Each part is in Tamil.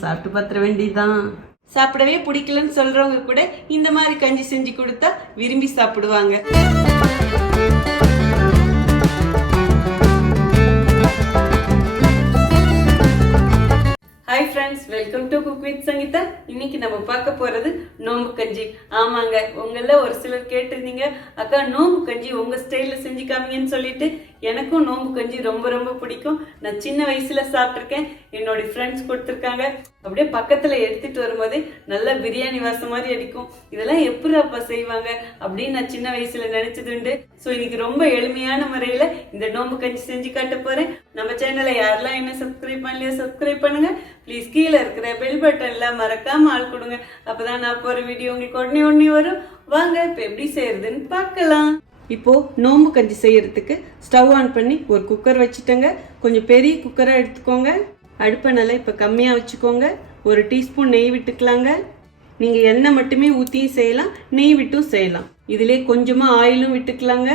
சாப்பிட்டு பார்த்துட வேண்டியதுதான். சாப்பிடவே பிடிக்கலன்னு சொல்றவங்க கூட இந்த மாதிரி கஞ்சி செஞ்சு கொடுத்தா விரும்பி சாப்பிடுவாங்க. Hi friends, welcome to cook with Sangeetha. இன்னைக்கு நம்ம பார்க்க போறது நோம்பு கஞ்சி. ஆமாங்க, உங்கள ஒரு சிலர் கேட்டிருந்தீங்க, அக்கா நோம்பு கஞ்சி உங்க ஸ்டைல்ல செஞ்சு காமிங்கன்னு சொல்லிட்டு. எனக்கும் நோம்பு கஞ்சி ரொம்ப ரொம்ப பிடிக்கும். நான் சின்ன வயசுல சாப்பிட்ருக்கேன், என்னோட ஃப்ரெண்ட்ஸ் கொடுத்துருக்காங்க. அப்படியே பக்கத்துல எடுத்துட்டு வரும்போதே நல்லா பிரியாணி வாசம் மாதிரி அடிக்கும். இதெல்லாம் எப்படி அப்பா செய்வாங்க அப்படின்னு நான் சின்ன வயசுல நினைச்சது உண்டு. ஸோ இன்னைக்கு ரொம்ப எளிமையான முறையில இந்த நோம்பு கஞ்சி செஞ்சு காட்ட போறேன். நம்ம சேனலை யாரெல்லாம் என்ன சப்ஸ்கிரைப் பண்ணலையோ சப்ஸ்கிரைப் பண்ணுங்க. ப்ளீஸ் கீழே இருக்கிற பெல் பட்டன்ல மறக்காம ஆள் கொடுங்க. அப்பதான் நான் போற வீடியோ உங்களுக்கு உடனே வரும். வாங்க இப்ப எப்படி செய்யறதுன்னு பார்க்கலாம். இப்போ நோம்பு கஞ்சி செய்யறதுக்கு ஸ்டவ் ஆன் பண்ணி ஒரு குக்கர் வச்சுட்டேங்க. கொஞ்சம் பெரிய குக்கரா எடுத்துக்கோங்க. அடுப்பை நல்லா இப்போ கம்மியாக வச்சுக்கோங்க. ஒரு டீஸ்பூன் நெய் விட்டுக்கலாங்க. நீங்கள் எண்ணெய் மட்டுமே ஊற்றியும் செய்யலாம், நெய் விட்டும் செய்யலாம். இதிலே கொஞ்சமாக ஆயிலும் விட்டுக்கலாங்க.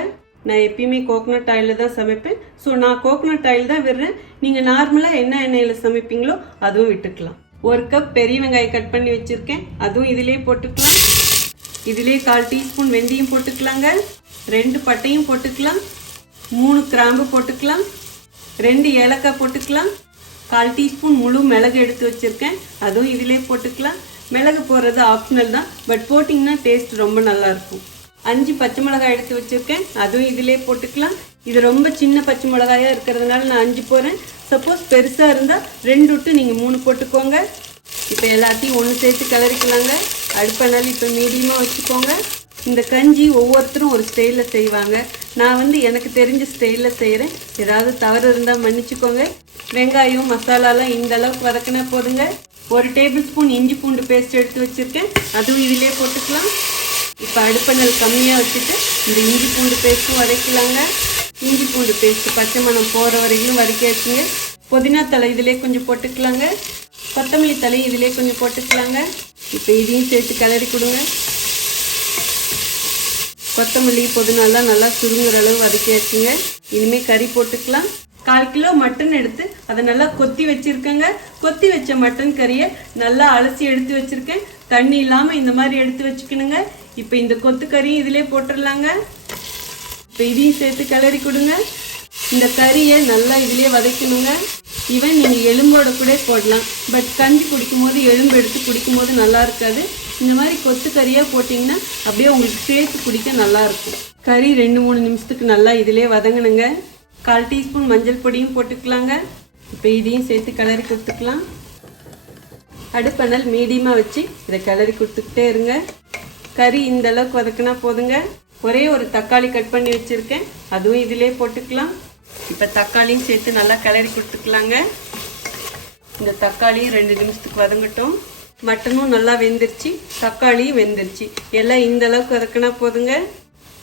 நான் எப்பயுமே கோகனட் ஆயிலில் தான் சமைப்பேன். ஸோ நான் கோகனட் ஆயில் தான் விடுறேன். நீங்கள் நார்மலாக என்ன எண்ணெயில் சமைப்பீங்களோ அதுவும் விட்டுக்கலாம். ஒரு கப் பெரிய வெங்காயம் கட் பண்ணி வச்சுருக்கேன், அதுவும் இதிலே போட்டுக்கலாம். இதிலே 1/4 டீஸ்பூன் வெந்தயம் போட்டுக்கலாங்க. 2 பட்டையும் போட்டுக்கலாம். 3 கிராம்பு போட்டுக்கலாம். 2 ஏலக்காய் போட்டுக்கலாம். 1/4 டீஸ்பூன் முழு மிளகு எடுத்து வச்சிருக்கேன், அதுவும் இதிலே போட்டுக்கலாம். மிளகு போடுறது ஆப்ஷனல் தான், பட் போட்டிங்கன்னா டேஸ்ட் ரொம்ப நல்லா இருக்கும். 5 பச்சை மிளகாய் எடுத்து வச்சிருக்கேன், அதுவும் இதிலே போட்டுக்கலாம். இது ரொம்ப சின்ன பச்சை மிளகாயா இருக்கிறதுனால நான் 5 போடுறேன். சப்போஸ் பெருசாக இருந்தால் 2 விட்டு நீங்கள் 3 போட்டுக்கோங்க. இப்போ எல்லாத்தையும் ஒன்று சேர்த்து கிளறிக்கலாங்க. அடுப்பனால இப்போ மீடியமாக வச்சுக்கோங்க. இந்த கஞ்சி ஒவ்வொருத்தரும் ஒரு ஸ்டைலில் செய்வாங்க. நான் எனக்கு தெரிஞ்ச ஸ்டைலில் செய்கிறேன். ஏதாவது தவறு இருந்தால் மன்னிச்சுக்கோங்க. வெங்காயம் மசாலாலாம் இந்த அளவுக்கு வதக்கினா போதுங்க. 1 டேபிள் ஸ்பூன் இஞ்சி பூண்டு பேஸ்ட் எடுத்து வச்சுருக்கேன், அதுவும் இதிலே போட்டுக்கலாம். இப்போ அடுப்பணல் கம்மியாக வச்சுட்டு இந்த இஞ்சி பூண்டு பேஸ்ட்டும் வதக்கலாங்க. இஞ்சி பூண்டு பேஸ்ட்டு பச்சை மணம் போகிற வரைக்கும் வதக்கியாச்சுங்க. புதினா தலை இதிலே கொஞ்சம் போட்டுக்கலாங்க. கொத்தமல்லி தலை இதிலே கொஞ்சம் போட்டுக்கலாங்க. இப்போ இதையும் சேர்த்து கிளறி கொடுங்க. கொத்தமல்லி புதினாலாம் நல்லா சுருங்குற அளவு வதக்கியாச்சுங்க. இனிமேல் கறி போட்டுக்கலாம். 1/4 கிலோ மட்டன் எடுத்து அதை நல்லா கொத்தி வச்சிருக்கேங்க. கொத்தி வச்ச மட்டன் கறியை நல்லா அலசி எடுத்து வச்சிருக்கேன். தண்ணி இல்லாமல் இந்த மாதிரி எடுத்து வச்சுக்கணுங்க. இப்போ இந்த கொத்து கறியும் இதிலே போட்டுடலாங்க. இப்போ இதையும் சேர்த்து கிளறி கொடுங்க. இந்த கறியை நல்லா இதிலே வதக்கணுங்க. நீங்கள் எலும்போட கூட போடலாம், பட் கஞ்சி குடிக்கும் போது எலும்பு எடுத்து குடிக்கும் போது நல்லா இருக்காது. இந்த மாதிரி கொத்து கறியாக போட்டிங்கன்னா அப்படியே உங்களுக்கு சேர்த்து குடிக்க நல்லா இருக்கும். கறி 2-3 நிமிஷத்துக்கு நல்லா இதிலே வதங்கணுங்க. 1/4 டீஸ்பூன் மஞ்சள் பொடியும் போட்டுக்கலாங்க. இப்போ இதையும் சேர்த்து கிளறி கொடுத்துக்கலாம். அடுப்பணல் மீடியமாக வச்சு இதை கிளறி கொடுத்துக்கிட்டே இருங்க. கறி இந்த அளவுக்கு வதக்கினா போதுங்க. ஒரே ஒரு தக்காளி கட் பண்ணி வச்சுருக்கேன், அதுவும் இதிலே போட்டுக்கலாம். இப்போ தக்காளியும் சேர்த்து நல்லா கிளறி கொடுத்துக்கலாங்க. இந்த தக்காளியும் 2 நிமிஷத்துக்கு வதங்கட்டும். மட்டனும் நல்லா வெந்துருச்சு, தக்காளியும் வெந்துருச்சு. எல்லாம் இந்த அளவுக்கு வதக்கினா போதுங்க.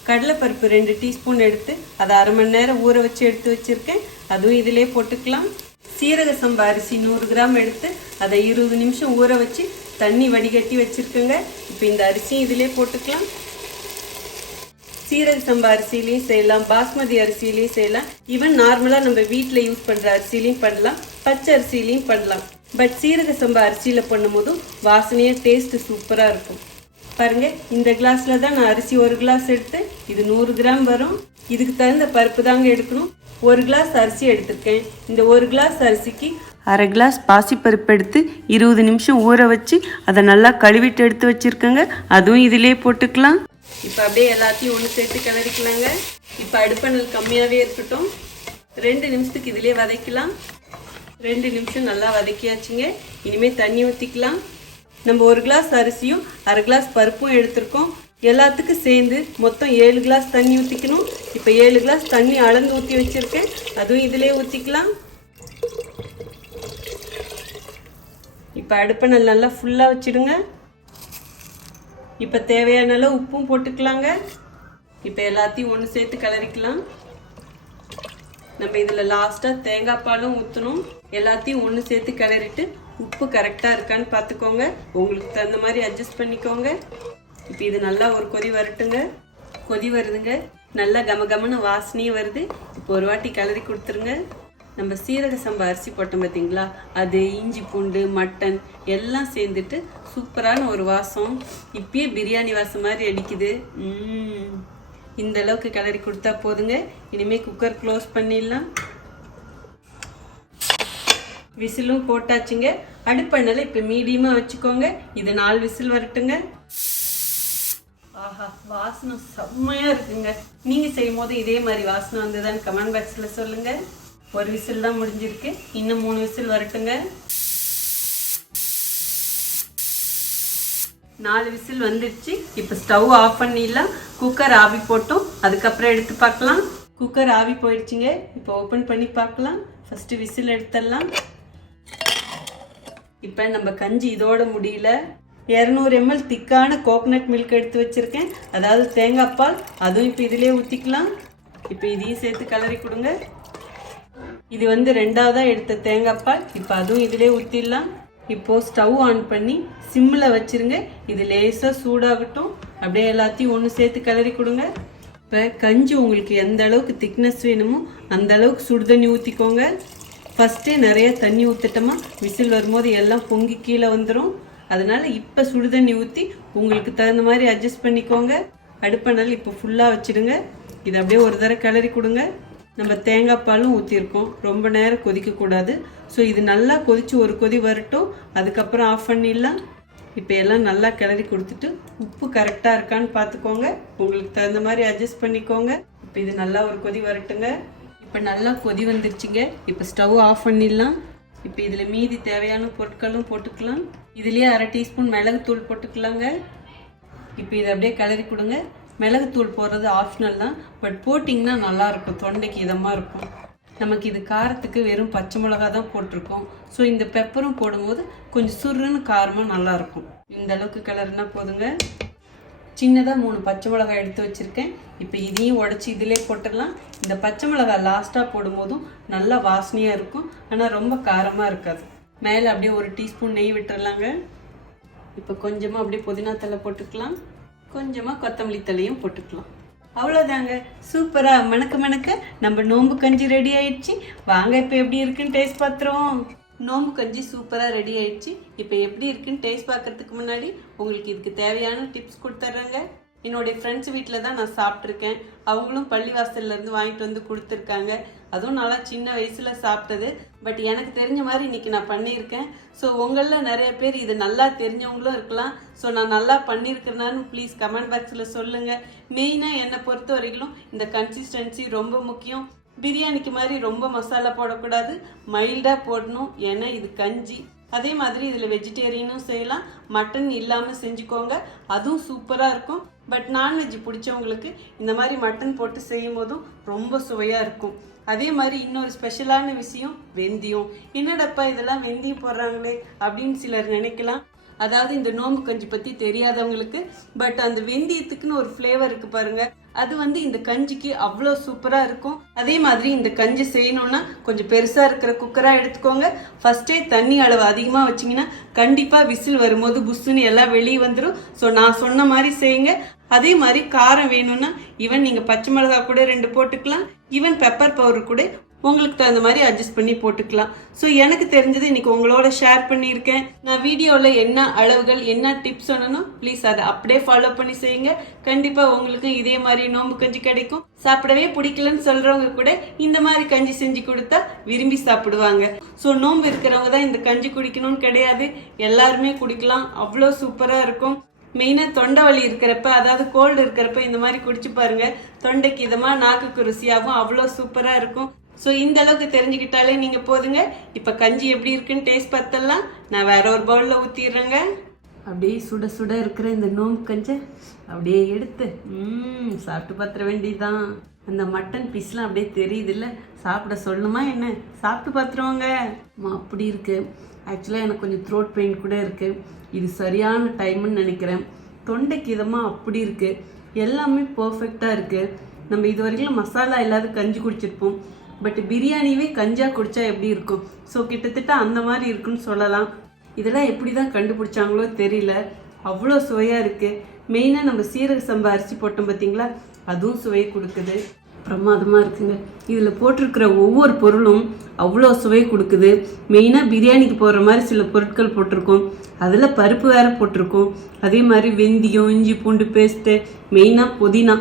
கடலைப்பருப்பு 2 டீஸ்பூன் எடுத்து அதை 1/2 மணி நேரம் ஊற வச்சு எடுத்து வச்சுருக்கேன், அதுவும் இதிலே போட்டுக்கலாம். சீரக சம்பா அரிசி 100 கிராம் எடுத்து அதை 20 நிமிஷம் ஊற வச்சு தண்ணி வடிகட்டி வச்சுருக்கேங்க. இப்போ இந்த அரிசியும் இதிலே போட்டுக்கலாம். சீரக சம்பா அரிசிலையும் செய்யலாம், பாஸ்மதி அரிசிலையும் செய்யலாம், ஈவன் நார்மலாக நம்ம வீட்டில் யூஸ் பண்ணுற அரிசிலையும் பண்ணலாம், பச்சை அரிசிலையும் பண்ணலாம். பட் சீரக சம்பா அரிசியில் பண்ணும்போதும் வாசனையே டேஸ்ட்டு சூப்பராக இருக்கும். பாருங்கள், இந்த கிளாஸில் தான் நான் அரிசி 1 கிளாஸ் எடுத்து, இது 100 கிராம் வரும். இதுக்கு தகுந்த பருப்பு தாங்க எடுக்கணும். 1 கிளாஸ் அரிசி எடுத்துருக்கேன். இந்த 1 கிளாஸ் அரிசிக்கு 1/2 கிளாஸ் பாசிப்பருப்பு எடுத்து 20 நிமிஷம் ஊற வச்சு அதை நல்லா கழுவிட்டு எடுத்து வச்சுருக்கேங்க, அதுவும் இதிலே போட்டுக்கலாம். இப்போ அப்படியே எல்லாத்தையும் ஒன்று சேர்த்து கிளறிக்கலாங்க. இப்போ அடுப்பணல் கம்மியாகவே இருக்கட்டும். 2 நிமிஷத்துக்கு இதிலே வதக்கலாம். 2 நிமிஷம் நல்லா வதக்கியாச்சுங்க. இனிமேல் தண்ணி ஊற்றிக்கலாம். நம்ம 1 கிளாஸ் அரிசியும் 1/2 கிளாஸ் பருப்பும் எடுத்திருக்கோம். எல்லாத்துக்கும் சேர்ந்து மொத்தம் 7 கிளாஸ் தண்ணி ஊற்றிக்கணும். இப்போ 7 கிளாஸ் தண்ணி அளந்து ஊற்றி வச்சுருக்கேன், அதுவும் இதிலே ஊற்றிக்கலாம். இப்போ அடுப்பணல் நல்லா ஃபுல்லாக வச்சுடுங்க. இப்போ தேவையான அளவு உப்பும் போட்டுக்கலாங்க. இப்போ எல்லாத்தையும் ஒன்று சேர்த்து கிளறிக்கலாம். நம்ம இதில் லாஸ்ட்டாக தேங்காய் பாலும் ஊற்றணும். எல்லாத்தையும் ஒன்று சேர்த்து கிளறிட்டு உப்பு கரெக்டாக இருக்கான்னு பார்த்துக்கோங்க. உங்களுக்கு தகுந்த மாதிரி அட்ஜஸ்ட் பண்ணிக்கோங்க. இப்போ இது நல்லா ஒரு கொதி வரட்டுங்க. கொதி வருதுங்க, நல்லா கமகமன்னு வாசனையும் வருது. இப்போ ஒரு வாட்டி கிளறி கொடுத்துருங்க. நம்ம சீரக சம்பா அரிசி போட்டோம் பார்த்தீங்களா, அது இஞ்சி பூண்டு மட்டன் எல்லாம் சேர்ந்துட்டு சூப்பரான ஒரு வாசம். இப்பயே பிரியாணி வாசம் மாதிரி அடிக்குது. இந்த அளவுக்கு கிளறி கொடுத்தா போதுங்க. இனிமேல் குக்கர் க்ளோஸ் பண்ணிடலாம். விசிலும் போட்டாச்சுங்க. அடுப்பண்ணல இப்போ மீடியமாக வச்சுக்கோங்க. இது 4 விசில் வரட்டுங்க. ஆஹா, வாசனை செம்மையாக இருக்குங்க. நீங்கள் செய்யும் போது இதே மாதிரி வாசனை வந்ததுன்னு கமெண்ட் பாக்ஸில் சொல்லுங்கள். ஒரு விசில் தான் முடிஞ்சிருக்கு, இன்னும் 3 விசில் வரட்டுங்க. 4 விசில் வந்துடுச்சு. இப்போ ஸ்டவ் ஆஃப் பண்ணிடலாம். குக்கர் ஆவி போட்டோம், அதுக்கப்புறம் எடுத்து பார்க்கலாம். குக்கர் ஆவி போயிடுச்சுங்க. இப்போ ஓப்பன் பண்ணி பார்க்கலாம். ஃபஸ்ட்டு விசில் எடுத்துடலாம். இப்போ நம்ம கஞ்சி இதோட முடியல. 200 ml திக்கான கோகனட் மில்க் எடுத்து வச்சுருக்கேன், அதாவது தேங்காய் பால். அதுவும் இப்போ இதிலே ஊற்றிக்கலாம். இப்போ இதையும் சேர்த்து கலரி கொடுங்க. இது வந்து 2வதாக எடுத்த தேங்காய் பால். இப்போ அதுவும் இதிலே ஊற்றிடலாம். இப்போது ஸ்டவ் ஆன் பண்ணி சிம்மில் வச்சுருங்க. இது லேசாக சூடாகட்டும். அப்படியே எல்லாத்தையும் ஒன்று சேர்த்து கலரி கொடுங்க. இப்போ கஞ்சி உங்களுக்கு எந்த அளவுக்கு திக்னஸ் வேணுமோ அந்த அளவுக்கு சுடு தண்ணி ஊற்றிக்கோங்க. ஃபஸ்ட்டே நிறைய தண்ணி ஊற்றிட்டோமா விசில் வரும்போது எல்லாம் பொங்கி கீழே வந்துடும். அதனால் இப்போ சுடு தண்ணி ஊற்றி உங்களுக்கு தகுந்த மாதிரி அட்ஜஸ்ட் பண்ணிக்கோங்க. அடுப்பனால் இப்போ ஃபுல்லாக வச்சுடுங்க. இது அப்படியே ஒரு தடவை கிளறி கொடுங்க. நம்ம தேங்காய் பாலும் ஊற்றிருக்கோம், ரொம்ப நேரம் கொதிக்கக்கூடாது. ஸோ இது நல்லா கொதித்து ஒரு கொதி வரட்டும், அதுக்கப்புறம் ஆஃப் பண்ணிடலாம். இப்போ எல்லாம் நல்லா கிளறி கொடுத்துட்டு உப்பு கரெக்டாக இருக்கான்னு பார்த்துக்கோங்க. உங்களுக்கு தகுந்த மாதிரி அட்ஜஸ்ட் பண்ணிக்கோங்க. இப்போ இது நல்லா ஒரு கொதி வரட்டுங்க. இப்போ நல்லா கொதி வந்துருச்சுங்க. இப்போ ஸ்டவ் ஆஃப் பண்ணிடலாம். இப்போ இதில் மீதி தேவையான பொருட்களும் போட்டுக்கலாம். இதுலேயே 1/2 டீஸ்பூன் மிளகுத்தூள் போட்டுக்கலாங்க. இப்போ இதை அப்படியே கிளறி கொடுங்க. மிளகுத்தூள் போடுறது ஆப்ஷனல் தான், பட் போட்டிங்கன்னா நல்லாயிருக்கும், தொண்டைக்கு இதமாக இருக்கும். நமக்கு இது காரத்துக்கு வெறும் பச்சை மிளகா தான் போட்டிருக்கோம். ஸோ இந்த பெப்பரும் போடும்போது கொஞ்சம் சுருன்னு காரமாக நல்லாயிருக்கும். இந்த அளவுக்கு கிளறுனா போதுங்க. சின்னதாக 3 பச்சை மிளகாய் எடுத்து வச்சுருக்கேன். இப்போ இதையும் உடச்சி இதிலே போட்டுடலாம். இந்த பச்சை மிளகாய் லாஸ்ட்டாக போடும்போதும் நல்லா வாசனையாக இருக்கும், ஆனால் ரொம்ப காரமாக இருக்காது. மேலே அப்படியே 1 டீஸ்பூன் நெய் விட்டுறலாங்க. இப்போ கொஞ்சமாக அப்படியே புதினா தழை போட்டுக்கலாம், கொஞ்சமாக கொத்தமல்லி தழையும் போட்டுக்கலாம். அவ்வளோதாங்க, சூப்பராக மணக்க மணக்க நம்ம நோம்பு கஞ்சி ரெடி ஆயிடுச்சு. வாங்க இப்போ எப்படி இருக்குன்னு டேஸ்ட் பார்த்துருவோம். நோம்பு கஞ்சி சூப்பராக ரெடி ஆயிடுச்சு. இப்போ எப்படி இருக்குன்னு டேஸ்ட் பார்க்கறதுக்கு முன்னாடி உங்களுக்கு இதுக்கு தேவையான டிப்ஸ் கொடுத்துட்றேங்க. என்னுடைய ஃப்ரெண்ட்ஸ் வீட்டில் தான் நான் சாப்பிட்ருக்கேன். அவங்களும் பள்ளிவாசல்லேருந்து வாங்கிட்டு வந்து கொடுத்துருக்காங்க. அதுவும் நல்லா சின்ன வயசில் சாப்பிட்டது. பட் எனக்கு தெரிஞ்ச மாதிரி இன்றைக்கி நான் பண்ணியிருக்கேன். ஸோ உங்களில் நிறைய பேர் இது நல்லா தெரிஞ்சவங்களும் இருக்கலாம். ஸோ நான் நல்லா பண்ணியிருக்கிறேனான்னு ப்ளீஸ் கமெண்ட் பாக்ஸில் சொல்லுங்கள். மெயினாக என்னை பொறுத்த வரைக்கும் இந்த கன்சிஸ்டன்சி ரொம்ப முக்கியம். பிரியாணிக்கு மாதிரி ரொம்ப மசாலா போடக்கூடாது, மைல்டாக போடணும். ஏன்னா இது கஞ்சி. அதே மாதிரி இதில் வெஜிடேரியனும் செய்யலாம், மட்டன் இல்லாமல் செஞ்சுக்கோங்க, அதுவும் சூப்பராக இருக்கும். பட் நான்வெஜ் பிடிச்சவங்களுக்கு இந்த மாதிரி மட்டன் போட்டு செய்யும் போதும் ரொம்ப சுவையாக இருக்கும். அதே மாதிரி இன்னொரு ஸ்பெஷலான விஷயம் வெந்தயம். என்னடப்பா இதெல்லாம் வெந்தயம் போடுறாங்களே அப்படின்னு சிலர் நினைக்கலாம். அதாவது இந்த நோம்பு கஞ்சி பற்றி தெரியாதவங்களுக்கு. பட் அந்த வெந்தயத்துக்குன்னு ஒரு ஃப்ளேவர் இருக்குது பாருங்க, அது வந்து இந்த கஞ்சிக்கு அவ்வளோ சூப்பராக இருக்கும். அதே மாதிரி இந்த கஞ்சி செய்யணும்னா கொஞ்சம் பெருசாக இருக்கிற குக்கராக எடுத்துக்கோங்க. ஃபஸ்ட்டே தண்ணி அளவு அதிகமாக வச்சிங்கன்னா கண்டிப்பாக விசில் வரும்போது புஷ்ஷுன்னு எல்லாம் வெளியே வந்துடும். ஸோ நான் சொன்ன மாதிரி செய்யுங்க. அதே மாதிரி காரம் வேணும்னா ஈவன் நீங்கள் பச்சை மிளகா கூட 2 போட்டுக்கலாம். ஈவன் பெப்பர் பவுடர் கூட உங்களுக்கு தகுந்த மாதிரி அட்ஜஸ்ட் பண்ணி போட்டுக்கலாம். ஸோ எனக்கு தெரிஞ்சது இன்னைக்கு உங்களோட ஷேர் பண்ணியிருக்கேன். நான் வீடியோவில் என்ன அளவுகள் என்ன டிப்ஸ் சொன்னனும் ப்ளீஸ் அதை அப்படியே ஃபாலோ பண்ணி செய்யுங்க. கண்டிப்பாக உங்களுக்கு இதே மாதிரி நோம்பு கஞ்சி கிடைக்கும். சாப்பிடவே பிடிக்கலன்னு சொல்கிறவங்க கூட இந்த மாதிரி கஞ்சி செஞ்சு கொடுத்தா விரும்பி சாப்பிடுவாங்க. ஸோ நோம்பு இருக்கிறவங்க தான் இந்த கஞ்சி குடிக்கணும்னு கிடையாது, எல்லாருமே குடிக்கலாம். அவ்வளோ சூப்பராக இருக்கும். மெயினாக தொண்டை வலி இருக்கிறப்ப, அதாவது கோல்டு இருக்கிறப்ப இந்த மாதிரி குடிச்சு பாருங்க. தொண்டைக்கு இதமாக நாக்குக்கு ருசியாகவும் அவ்வளோ சூப்பராக இருக்கும். ஸோ இந்த அளவுக்கு தெரிஞ்சுக்கிட்டாலே நீங்கள் போதுங்க. இப்போ கஞ்சி எப்படி இருக்குன்னு டேஸ்ட் பார்த்தலாம். நான் வேற ஒரு பவுலில் ஊற்றிடுறேங்க. அப்படியே சுட சுட இருக்கிற இந்த நோம்பு கஞ்சி அப்படியே எடுத்து சாப்பிட்டு பார்த்துட வேண்டியதுதான். அந்த மட்டன் பீஸ்லாம் அப்படியே தெரியுது இல்லை, சாப்பிட சொல்லணுமா என்ன? சாப்பிட்டு பார்த்துருவாங்க. அப்படி இருக்கு. ஆக்சுவலாக எனக்கு கொஞ்சம் த்ரோட் பெயின் கூட இருக்குது. இது சரியான டைம்னு நினைக்கிறேன். தொண்டைக்கு இதமாக அப்படி இருக்குது. எல்லாமே பர்ஃபெக்டாக இருக்குது. நம்ம இது வரைக்கும் மசாலா இல்லாத கஞ்சி குடிச்சிருப்போம். பட் பிரியாணியே கஞ்சியாக குடித்தா எப்படி இருக்கும்? ஸோ கிட்டத்தட்ட அந்த மாதிரி இருக்குன்னு சொல்லலாம். இதெல்லாம் எப்படி தான் கண்டுபிடிச்சாங்களோ தெரியல, அவ்வளோ சுவையாக இருக்குது. மெயினாக நம்ம சீரக சம்பா அரிசி போட்டோம் பார்த்தீங்களா, அதுவும் சுவையை கொடுக்குது. பிரமாதமாக இருக்குங்க. இதில் போட்டிருக்கிற ஒவ்வொரு பொருளும் அவ்வளோ சுவை கொடுக்குது. மெயினாக பிரியாணிக்கு போடுற மாதிரி சில பொருட்கள் போட்டிருக்கோம். அதில் பருப்பு வேறு போட்டிருக்கோம். அதே மாதிரி வெந்தயம், இஞ்சி பூண்டு பேஸ்ட்டு, மெயினாக புதினா,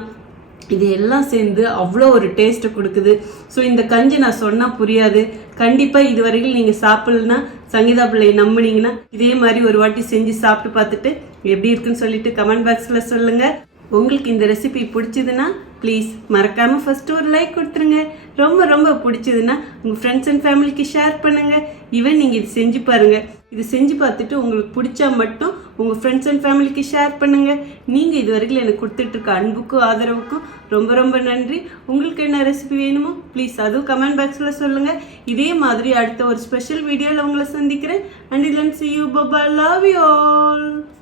இது எல்லாம் சேர்ந்து அவ்வளோ ஒரு டேஸ்ட்டை கொடுக்குது. ஸோ இந்த கஞ்சி நான் சொன்னால் புரியாது. கண்டிப்பாக இது வரைக்கும் நீங்கள் சாப்பிட்லன்னா சங்கீதா பிள்ளையை நம்பினீங்கன்னா இதே மாதிரி ஒரு வாட்டி செஞ்சு சாப்பிட்டு பார்த்துட்டு எப்படி இருக்குன்னு சொல்லிட்டு கமெண்ட் பாக்ஸில் சொல்லுங்கள். உங்களுக்கு இந்த ரெசிபி பிடிச்சதுன்னா ப்ளீஸ் மறக்காமல் ஃபஸ்ட்டு ஒரு லைக் கொடுத்துருங்க. ரொம்ப ரொம்ப பிடிச்சதுன்னா உங்கள் ஃப்ரெண்ட்ஸ் அண்ட் ஃபேமிலிக்கு ஷேர் பண்ணுங்கள். ஈவன் நீங்கள் இது செஞ்சு பாருங்கள். இது செஞ்சு பார்த்துட்டு உங்களுக்கு பிடிச்சா மட்டும் உங்கள் ஃப்ரெண்ட்ஸ் அண்ட் ஃபேமிலிக்கு ஷேர் பண்ணுங்கள். நீங்கள் இது வரைக்கும் எனக்கு கொடுத்துட்ருக்க அன்புக்கும் ஆதரவுக்கும் ரொம்ப ரொம்ப நன்றி. உங்களுக்கு என்ன ரெசிபி வேணுமோ ப்ளீஸ் அதுவும் கமெண்ட் பாக்ஸில் சொல்லுங்கள். இதே மாதிரி அடுத்த ஒரு ஸ்பெஷல் வீடியோவில் உங்களை சந்திக்கிறேன். And see you. Bye bye. Love you all.